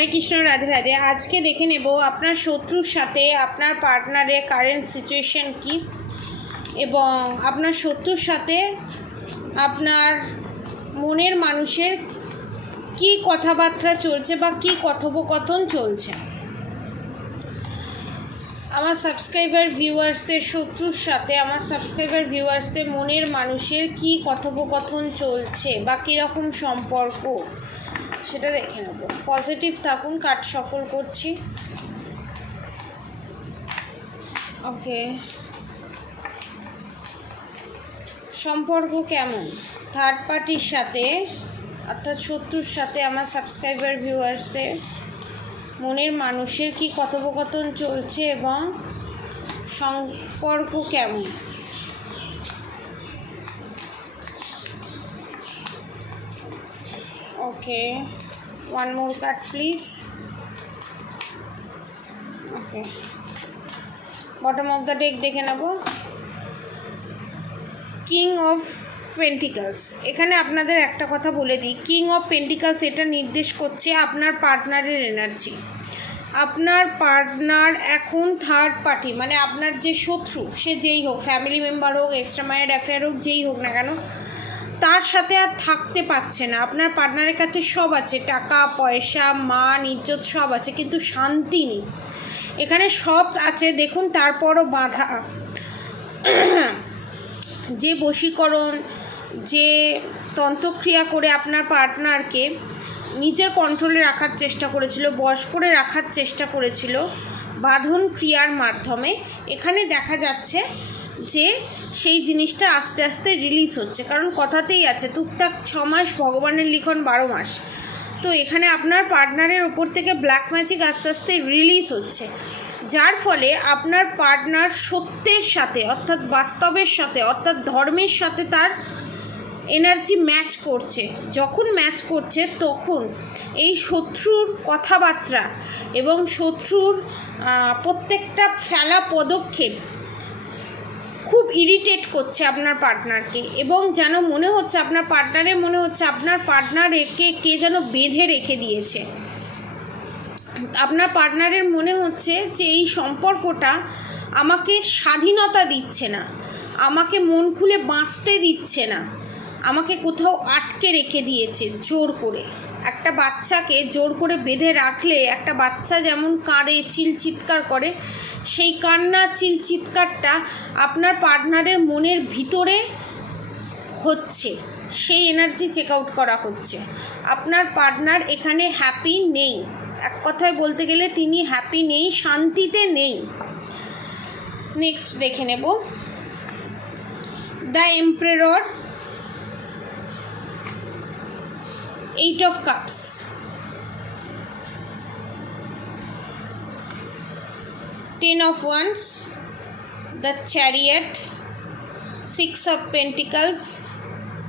হরে কৃষ্ণ, রাধে রাধে। আজকে দেখে নেব আপনার শত্রুর সাথে আপনার পার্টনারের কারেন্ট সিচুয়েশন কি, এবং আপনার শত্রুর সাথে আপনার মনের মানুষের কি কথাবার্তা চলছে বা কি কথোপকথন চলছে। আমার সাবস্ক্রাইবার ভিউয়ার্সদের শত্রুর সাথে আমার সাবস্ক্রাইবার ভিউয়ার্সদের মনের মানুষের কি কথোপকথন চলছে বা কীরকম সম্পর্ক সেটা দেখে নেব। পজিটিভ থাকুন, কার্ড সফল করছি। ওকে, সম্পর্ক কেমন থার্ড পার্টির সাথে অর্থাৎ শত্রুর সাথে আমার সাবস্ক্রাইবার ভিউয়ার্সদের মনের মানুষের কি কথোপকথন চলছে এবং সম্পর্ক কেমন। Okay, one more card please. Okay, bottom of the deck দেখে নেব। King of pentacles. এখানে আপনাদের একটা কথা বলে দিই, কিং অফ পেন্টিকালস এটা নির্দেশ করছে আপনার পার্টনারের এনার্জি। আপনার পার্টনার এখন থার্ড পার্টি, মানে আপনার যে শত্রু সে যেই হোক, ফ্যামিলি মেম্বার হোক, এক্সট্রা ম্যারিড অ্যাফেয়ার হোক, যেই হোক না কেন, তার সাথে আর থাকতে পারছে না। আপনার পার্টনারের কাছে সব আছে, টাকা পয়সা মান ইজ্জত সব আছে, কিন্তু শান্তি নেই। এখানে সব আছে দেখুন, তারপরও বাধা। যে বশীকরণ, যে তন্ত্রক্রিয়া করে আপনার পার্টনারকে নিজের কন্ট্রোলে রাখার চেষ্টা করেছিল, বশ করে রাখার চেষ্টা করেছিল বাঁধন ক্রিয়ার মাধ্যমে, এখানে দেখা যাচ্ছে যে সেই জিনিসটা আস্তে আস্তে রিলিজ হচ্ছে। কারণ কথাতেই আছে টুকটাক 6 মাস ভগবানের লিখন 12 মাস। তো এখানে আপনার পার্টনারের ওপর থেকে ব্ল্যাক ম্যাজিক আস্তে আস্তে রিলিজ হচ্ছে, যার ফলে আপনার পার্টনার সত্যের সাথে অর্থাৎ বাস্তবের সাথে অর্থাৎ ধর্মের সাথে তার এনার্জি ম্যাচ করছে। যখন ম্যাচ করছে তখন এই শত্রুর কথাবার্তা এবং শত্রুর প্রত্যেকটা ফেলা পদক্ষেপ খুব ইরিটেট করছে আপনার পার্টনারকে, এবং যেন মনে হচ্ছে আপনার পার্টনারকে কে যেন বেঁধে রেখে দিয়েছে। আপনার পার্টনারের মনে হচ্ছে যে এই সম্পর্কটা আমাকে স্বাধীনতা দিচ্ছে না, আমাকে মন খুলে বাঁচতে দিচ্ছে না, আমাকে কোথাও আটকে রেখে দিয়েছে জোর করে। একটা বাচ্চাকে জোর করে বেঁধে রাখলে একটা বাচ্চা যেমন কাঁদে, চিৎকার করে, সেই কান্না চিৎকারটা আপনার পার্টনারের মনের ভিতরে হচ্ছে, সেই এনার্জি চেক আউট করা হচ্ছে। আপনার পার্টনার এখানে হ্যাপি নেই, এক কথায় বলতে গেলে তিনি হ্যাপি নেই, শান্তিতে নেই। নেক্সট দেখে নেব the emperor, 8 of Cups, Ten of Wands, the Chariot, 6 of Pentacles,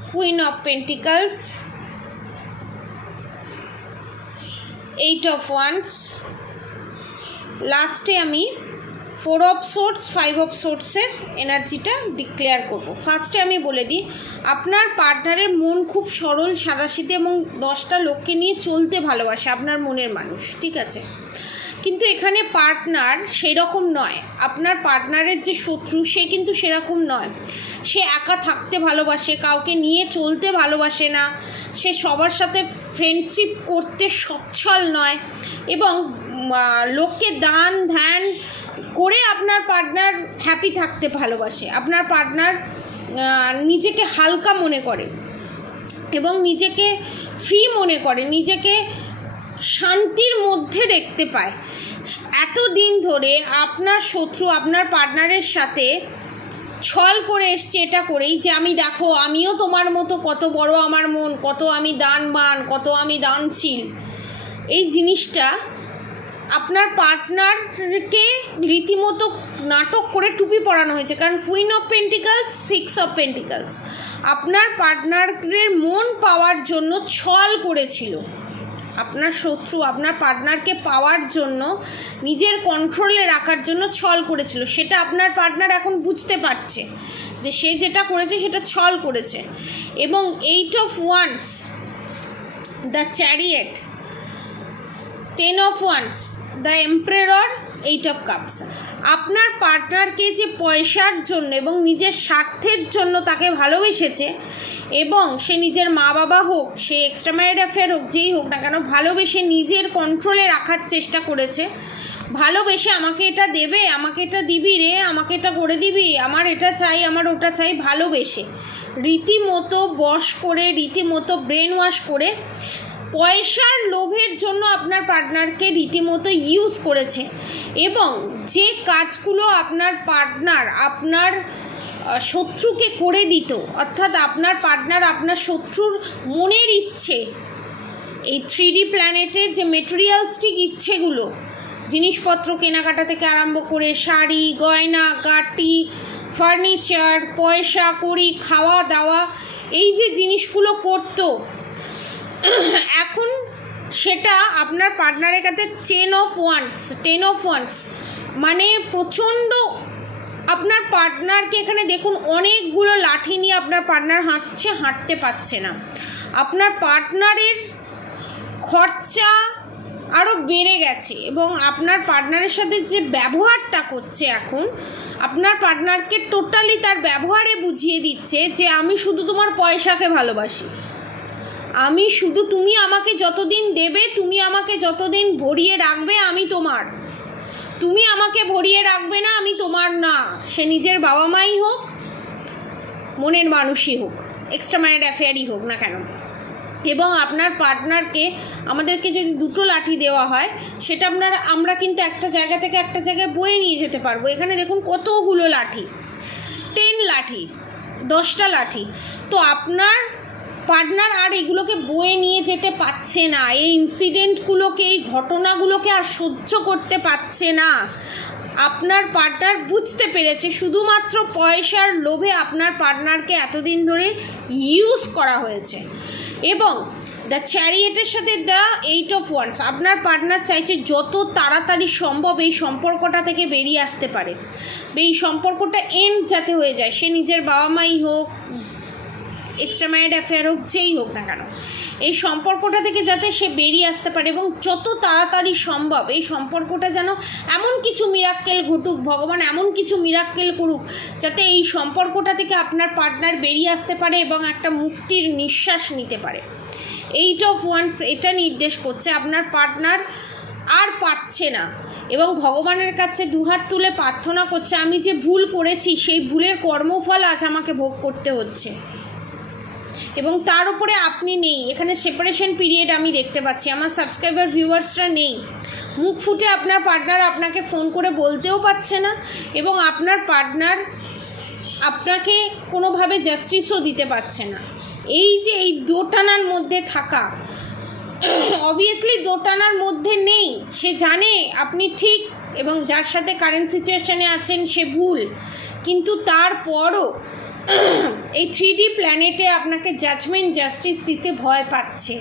Queen of Pentacles, 8 of Wands, লাস্টে আমি 4 of Swords, 5 of Swords-এর এনার্জিটা ডিক্লেয়ার করব। ফার্স্টে আমি বলে দিই, আপনার পার্টনারের মন খুব সরল সাদাসিধে এবং 10টা লোককে নিয়ে চলতে ভালোবাসে আপনার মনের মানুষ, ঠিক আছে। কিন্তু এখানে পার্টনার সেই রকম নয়। আপনার পার্টনারের যে শত্রু সে কিন্তু সেরকম নয়। সে একা থাকতে ভালোবাসে, কাউকে নিয়ে চলতে ভালোবাসে না, সে সবার সাথে ফ্রেন্ডশিপ করতে সচ্ছল নয়, এবং লোককে দান ধ্যান করে আপনার পার্টনার হ্যাপি থাকতে ভালোবাসে। আপনার পার্টনার নিজেকে হালকা মনে করে এবং নিজেকে ফ্রি মনে করে, নিজেকে শান্তির মধ্যে দেখতে পায়। এতদিন ধরে আপনার শত্রু আপনার পার্টনারের সাথে ছল করে এসছে এটা করেই যে আমি দেখো আমিও তোমার মতো, কত বড় আমার মন, কত আমি দানবান, কত আমি দানশীল। এই জিনিসটা আপনার পার্টনারকে রীতিমতো নাটক করে টুপি পরানো হয়েছে। কারণ queen of pentacles, 6 of pentacles আপনার পার্টনারের মন পাওয়ার জন্য ছল করেছিল। আপনার শত্রু আপনার পার্টনারকে পাওয়ার জন্য, নিজের কন্ট্রোলে রাখার জন্য ছল করেছিল। সেটা আপনার পার্টনার এখন বুঝতে পারছে যে সে যেটা করেছে সেটা ছল করেছে। এবং 8 of Wands, the chariot, 10 of Wands, the emperor, 8 of Cups। আপনার পার্টনারকে যে পয়সার জন্য এবং নিজের স্বার্থের জন্য তাকে ভালোবেসেছে, এবং সে নিজের মা বাবা হোক, সে এক্সট্রা ম্যারিড অ্যাফেয়ার হোক, যেই হোক না কেন, ভালোবেসে নিজের কন্ট্রোলে রাখার চেষ্টা করেছে। ভালোবেসে আমাকে এটা দেবে, আমাকে এটা দিবি রে, আমাকে এটা করে দিবি, আমার এটা চাই, আমার ওটা চাই, ভালোবেসে রীতিমতো বশ করে, রীতিমতো ব্রেন ওয়াশ করে পয়সার লোভের জন্য আপনার পার্টনারকে রীতিমতো ইউজ করেছে। এবং যে কাজগুলো আপনার পার্টনার আপনার শত্রুকে করে দিত, অর্থাৎ আপনার পার্টনার আপনার শত্রুর মনের ইচ্ছে, এই 3D প্ল্যানেটের যে মেটেরিয়ালসটিক ইচ্ছেগুলো, জিনিসপত্র কেনাকাটা থেকে আরম্ভ করে শাড়ি, গয়না, গাটি, ফার্নিচার, পয়সা কড়ি, খাওয়া দাওয়া, এই যে জিনিসগুলো করতো, এখন সেটা আপনার পার্টনারের কাছে 10 of Wands মানে প্রচণ্ড। আপনার পার্টনারকে এখানে দেখুন, অনেকগুলো লাঠি নিয়ে আপনার পার্টনার হাঁটতে পারছে না। আপনার পার্টনারের খরচা আরও বেড়ে গেছে, এবং আপনার পার্টনারের সাথে যে ব্যবহারটা করছে, এখন আপনার পার্টনারকে টোটালি তার ব্যবহারে বুঝিয়ে দিচ্ছে যে আমি শুধু তোমার পয়সাকে ভালোবাসি, আমি শুধু, তুমি আমাকে যতদিন দেবে, তুমি আমাকে যতদিন ভরিয়ে রাখবে, আমি তোমার, তুমি আমাকে ভরিয়ে রাখবে না, আমি তোমার না। সে নিজের বাবা মাই হোক, মনের মানুষই হোক, এক্সট্রা ম্যারিড অ্যাফেয়ারই হোক না কেন। এবং আপনার পার্টনারকে, আমাদেরকে যদি দুটো লাঠি দেওয়া হয়, সেটা আমরা কিন্তু একটা জায়গা থেকে একটা জায়গায় বয়ে নিয়ে যেতে পারবো। এখানে দেখুন কতগুলো লাঠি, 10 লাঠি, 10টা লাঠি। তো আপনার পার্টনার আর এগুলোকে বয়ে নিয়ে যেতে পারছে না, এই ইনসিডেন্টগুলোকে, এই ঘটনাগুলোকে আর সহ্য করতে পারছে না। আপনার পার্টনার বুঝতে পেরেছে শুধুমাত্র পয়সার লোভে আপনার পার্টনারকে এতদিন ধরে ইউজ করা হয়েছে। এবং দ্য চ্যারিয়েটের সাথে দ্য 8 of Wands, আপনার পার্টনার চাইছে যত তাড়াতাড়ি সম্ভব এই সম্পর্কটা থেকে বেরিয়ে আসতে পারে, এই সম্পর্কটা এন্ড যাতে হয়ে যায়। সে নিজের বাবা মাই হোক, এক্সট্রা ম্যারিড অ্যাফেয়ার হোক, যেই হোক না কেন, এই সম্পর্কটা থেকে যাতে সে বেরিয়ে আসতে পারে, এবং যত তাড়াতাড়ি সম্ভব এই সম্পর্কটা যেন এমন কিছু মিরাক্কেল ঘটুক, ভগবান এমন কিছু মিরাক্কেল করুক, যাতে এই সম্পর্কটা থেকে আপনার পার্টনার বেরিয়ে আসতে পারে এবং একটা মুক্তির নিঃশ্বাস নিতে পারে। 8 of Wands এটা নির্দেশ করছে আপনার পার্টনার আর পারছে না, এবং ভগবানের কাছে দুহাত তুলে প্রার্থনা করছে, আমি যে ভুল করেছি সেই ভুলের কর্মফল আজ আমাকে ভোগ করতে হচ্ছে। এবং তার উপরে আপনি নেই, এখানে সেপারেশন পিরিয়ড আমি দেখতে পাচ্ছি, আমার সাবস্ক্রাইবার ভিউয়ার্সরা নেই, মুখ ফুটে আপনার পার্টনার আপনাকে ফোন করে বলতেও পারছে না, এবং আপনার পার্টনার আপনাকে কোনোভাবে জাস্টিসও দিতে পারছে না। এই যে এই দোটানার মধ্যে থাকা, অবভিয়াসলি দোটানার মধ্যে নেই, সে জানে আপনি ঠিক এবং যার সাথে কারেন্ট সিচুয়েশানে আছেন সে ভুল, কিন্তু তারপরও এই 3D প্ল্যানেটে আপনাকে জাজমেন্ট জাস্টিস দিতে ভয় পাচ্ছে।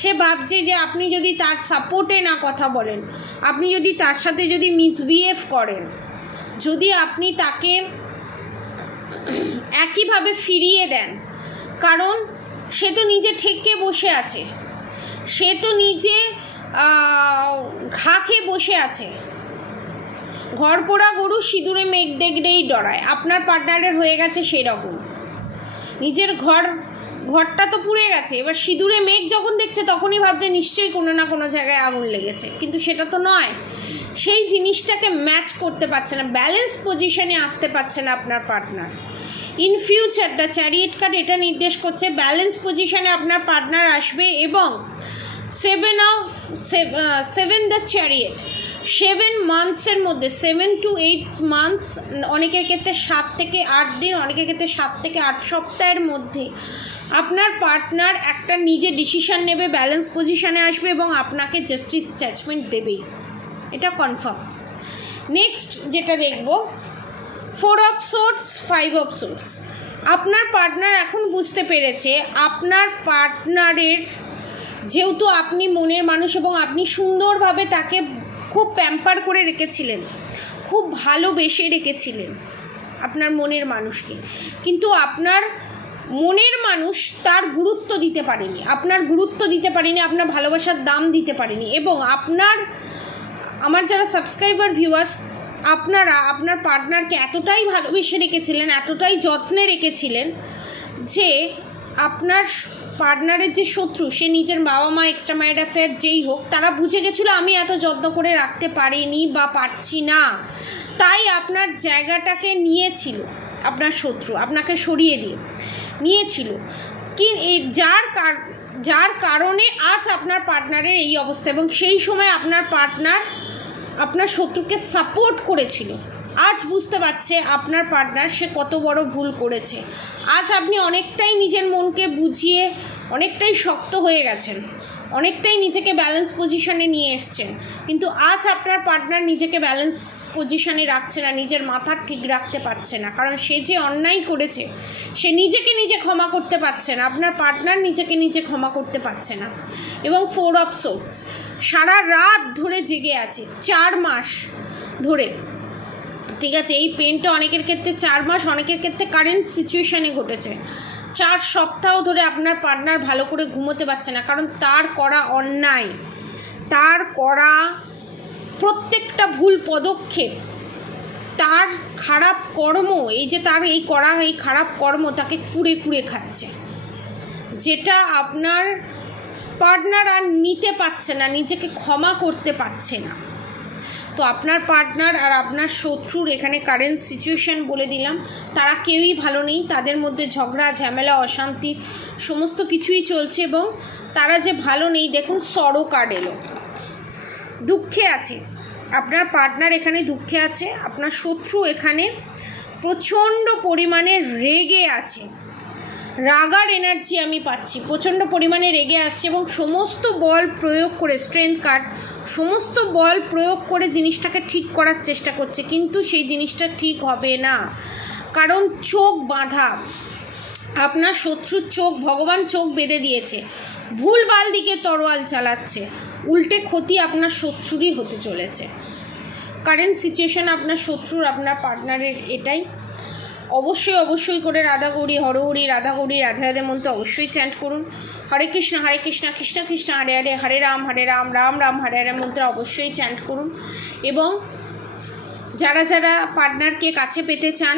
সে ভাবছে যে আপনি যদি তার সাপোর্টে না কথা বলেন, আপনি যদি তার সাথে যদি মিসবিহেভ করেন, যদি আপনি তাকে একইভাবে ফিরিয়ে দেন, কারণ সে তো নিজে ঠেকে বসে আছে, সে তো নিজে ঘা খেয়ে বসে আছে। ঘর পোড়া গরু সিঁদুরে মেঘ দেখলেই ডরায়, আপনার পার্টনারের হয়ে গেছে সেরকম। নিজের ঘরটা তো পুড়ে গেছে, এবার সিঁদুরে মেঘ যখন দেখছে তখনই ভাবছে নিশ্চয়ই কোনো না কোনো জায়গায় আগুন লেগেছে, কিন্তু সেটা তো নয়। সেই জিনিসটাকে ম্যাচ করতে পারছে না, ব্যালেন্স পজিশনে আসতে পারছে না আপনার partner. In future the chariot card এটা নির্দেশ করছে ব্যালেন্স পজিশনে আপনার পার্টনার আসবে, এবং 7 দ্য চ্যারিয়েট 7 মান্থসের মধ্যে, 7 to 8 মান্থস, অনেকের ক্ষেত্রে 7 থেকে 8 দিন, অনেকের ক্ষেত্রে 7 থেকে 8 সপ্তাহের মধ্যে আপনার পার্টনার একটা নিজে ডিসিশান নেবে, ব্যালেন্স পজিশনে আসবে এবং আপনাকে জাস্টিস জাজমেন্ট দেবেই, এটা কনফার্ম। নেক্সট যেটা দেখব 4 of Swords, 5 of Swords। আপনার পার্টনার এখন বুঝতে পেরেছে আপনার পার্টনারের, যেহেতু আপনি মনের মানুষ এবং আপনি সুন্দরভাবে তাকে খুব প্যাম্পার করে রেখেছিলেন, খুব ভালোবেসে রেখেছিলেন আপনার মনের মানুষকে, কিন্তু আপনার মনের মানুষ তার গুরুত্ব দিতে পারেনি, আপনার গুরুত্ব দিতে পারেনি, আপনার ভালোবাসার দাম দিতে পারেনি। এবং আমার যারা সাবস্ক্রাইবার ভিউয়ার্স, আপনারা আপনার পার্টনারকে এতটাই ভালোবেসে রেখেছিলেন, এতটাই যত্নে রেখেছিলেন যে আপনার পার্টনারের যে শত্রু, সে নিজের বাবা মা, এক্সট্রা ম্যারিড অ্যাফেয়ার যেই হোক, তারা বুঝে গেছিলো আমি এত যত্ন করে রাখতে পারিনি বা পারছি না, তাই আপনার জায়গাটাকে নিয়েছিল আপনার শত্রু, আপনাকে সরিয়ে দিয়ে নিয়েছিল। যার কারণে আজ আপনার পার্টনারের এই অবস্থা। এবং সেই সময় আপনার পার্টনার আপনার শত্রুকে সাপোর্ট করেছিল। আজ বুঝতে পারছে আপনার পার্টনার সে কত বড় ভুল করেছে। আজ আপনি অনেকটাই নিজের মনকে বুঝিয়ে অনেকটাই শক্ত হয়ে গেছেন, অনেকটাই নিজেকে ব্যালেন্স পজিশনে নিয়ে এসছেন। কিন্তু আজ আপনার পার্টনার নিজেকে ব্যালেন্স পজিশনে রাখছে না, নিজের মাথা ঠিক রাখতে পারছে না, কারণ সে যে অন্যায় করেছে সে নিজেকে নিজে ক্ষমা করতে পারছে না, আপনার পার্টনার নিজেকে নিজে ক্ষমা করতে পারছে না। এবং 4 অফ সোর্স সারা রাত ধরে জেগে আছে 4 মাস ধরে, ঠিক আছে? এই পেনটা অনেকের ক্ষেত্রে 4 মাস, অনেকের ক্ষেত্রে কারেন্ট সিচুয়েশানে ঘটেছে 4 সপ্তাহ ধরে আপনার পার্টনার ভালো করে ঘুমোতে পারছে না, কারণ তার করা অন্যায়, তার করা প্রত্যেকটা ভুল পদক্ষেপ, তার খারাপ কর্ম, এই যে তার এই খারাপ কর্ম তাকে কুড়ে কুড়ে খাচ্ছে, যেটা আপনার পার্টনার আর নিতে পারছে না, নিজেকে ক্ষমা করতে পারছে না। তো আপনার পার্টনার আর আপনার শত্রুর এখানে কারেন্ট সিচুয়েশান বলে দিলাম, তারা কেউই ভালো নেই, তাদের মধ্যে ঝগড়া ঝামেলা অশান্তি সমস্ত কিছুই চলছে। এবং তারা যে ভালো নেই, দেখুন সরো কার্ড এলো, দুঃখে আছে আপনার পার্টনার, এখানে দুঃখে আছে। আপনার শত্রু এখানে প্রচণ্ড পরিমাণে রেগে আছে, রাগার এনার্জি আমি পাচ্ছি, প্রচণ্ড পরিমাণে রেগে আসছে এবং সমস্ত বল প্রয়োগ করে, স্ট্রেংথ কার্ড, সমস্ত বল প্রয়োগ করে জিনিসটাকে ঠিক করার চেষ্টা করছে, কিন্তু সেই জিনিসটা ঠিক হবে না, কারণ চোখ বাঁধা। আপনার শত্রুর চোখ, ভগবান চোখ বেঁধে দিয়েছে, ভুলভাল দিকে তরোয়াল চালাচ্ছে, উল্টে ক্ষতি আপনার শত্রুরই হতে চলেছে। কারেন্ট সিচুয়েশান আপনার শত্রুর আপনার পার্টনারের এটাই। অবশ্যই করে রাধা গৌরী হরহরি, রাধা গৌরী রাধে রাধে মন্ত্র অবশ্যই চ্যান্ট করুন। হরে কৃষ্ণ কৃষ্ণ কৃষ্ণ হরে হরে, হরে রাম রাম রাম হরে হরে মন্ত্র অবশ্যই চ্যান্ট করুন। এবং যারা পার্টনারকে কাছে পেতে চান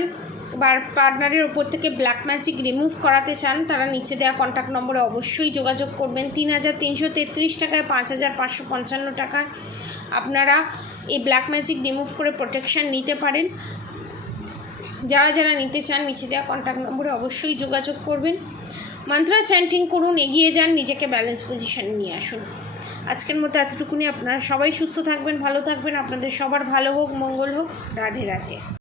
বা পার্টনারের ওপর থেকে ব্ল্যাক ম্যাজিক রিমুভ করাতে চান, তারা নিচে দেওয়া কন্ট্যাক্ট নম্বরে অবশ্যই যোগাযোগ করবেন। 3333 টাকায় 5555 টাকায় আপনারা এই ব্ল্যাক ম্যাজিক রিমুভ করে প্রোটেকশান নিতে পারেন। যারা নিতে চান নিচে দেওয়া কন্ট্যাক্ট নম্বরে অবশ্যই যোগাযোগ করবেন। মন্ত্র চ্যান্টিং করুন, এগিয়ে যান, নিজেকে ব্যালেন্স পজিশনে নিয়ে আসুন। আজকের মতো এতটুকুনি। আপনারা সবাই সুস্থ থাকবেন, ভালো থাকবেন, আপনাদের সবার ভালো হোক, মঙ্গল হোক। রাধে রাধে।